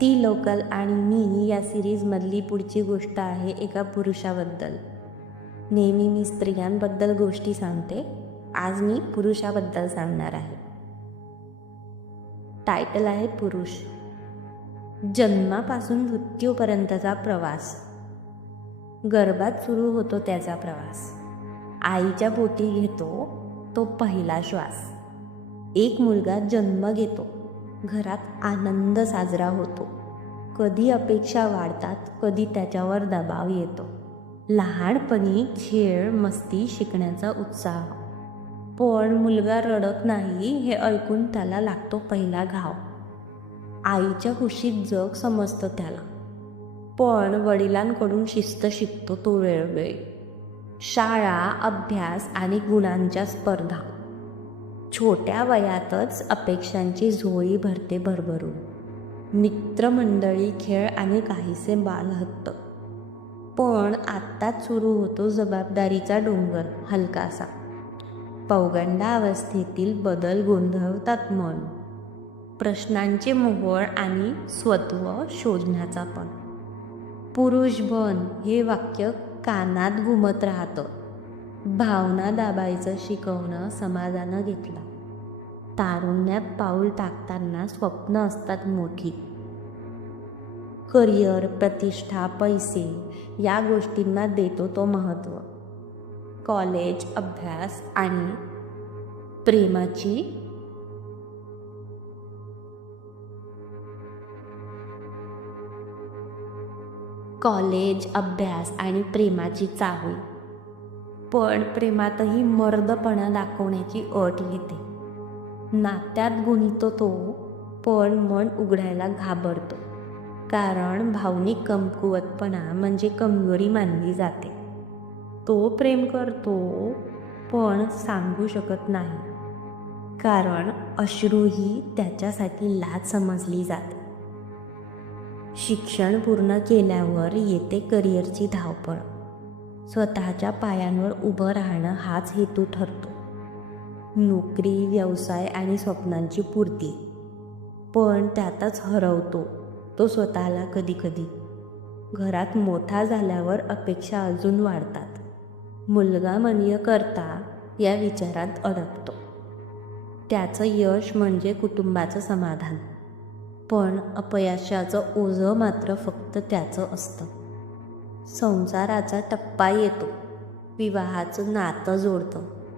ती लोकल आणि मी या सिरीजमधली पुढची गोष्ट आहे एका पुरुषाबद्दल. नेहमी मी स्त्रियांबद्दल गोष्टी सांगते आज मी पुरुषाबद्दल सांगणार आहे. टायटल आहे पुरुष. जन्मापासून मृत्यूपर्यंतचा प्रवास. गर्भात सुरू होतो त्याचा प्रवास. आईच्या पोटी घेतो तो पहिला श्वास. एक मुलगा जन्म घेतो. घरात आनंद साजरा होतो. कधी अपेक्षा वाढतात कधी त्याच्यावर दबाव येतो. लहानपणी खेळ मस्ती शिकण्याचा उत्साह. पण मुलगा रडत नाही हे ऐकून त्याला लागतो पहिला घाव. आईच्या खुशीत जग समजतं त्याला. पण वडिलांकडून शिस्त शिकतो तो वेळोवेळी. शाळा अभ्यास आणि गुणांच्या स्पर्धा. छोट्या वयातच अपेक्षांची झोळी भरते भरभरून. मित्रमंडळी खेळ आणि काहीसे बालहत्त पण आत्ताच सुरू होतो जबाबदारीचा डोंगर हलकासा. पौगंडा अवस्थेतील बदल गोंधळतात मन. प्रश्नांचे मोहळ आणि स्वत्व शोधण्याचा पण. पुरुष बन हे वाक्य कानात घुमत राहतं. भावना दाबायचं शिकवणं समाजानं घेतलं. तारुण्यात पाऊल टाकताना स्वप्न असतात मोठी. करिअर प्रतिष्ठा पैसे या गोष्टींना देतो तो महत्त्व कॉलेज अभ्यास आणि प्रेमाची कॉलेज अभ्यास आणि प्रेमाची चाहूल. पण प्रेमातही मर्दपणा दाखवण्याची अट येते नात्यात गुंततो तो पण मन उघडायला घाबरतो. कारण भावनिक कमकुवतपणा म्हणजे कमजोरी मानली जाते. तो प्रेम करतो पण सांगू शकत नाही. कारण अश्रू ही त्याच्यासाठी लाज समजली जाते. शिक्षण पूर्ण केल्यावर येते करिअरची धावपळ. स्वतःच्या पायांवर उभं राहणं हाच हेतू ठरतो. नोकरी व्यवसाय आणि स्वप्नांची पूर्ती. पण त्यातच हरवतो तो स्वतःला कधीकधी. घरात मोठा झाल्यावर अपेक्षा अजून वाढतात. मुलगा मनीय करता या विचारात अडकतो त्याचं यश म्हणजे कुटुंबाचं समाधान. पण अपयशाचं ओझं मात्र फक्त त्याचं असतं. संसाराचा टप्पा येतो. विवाहाचं नातं जोडतं.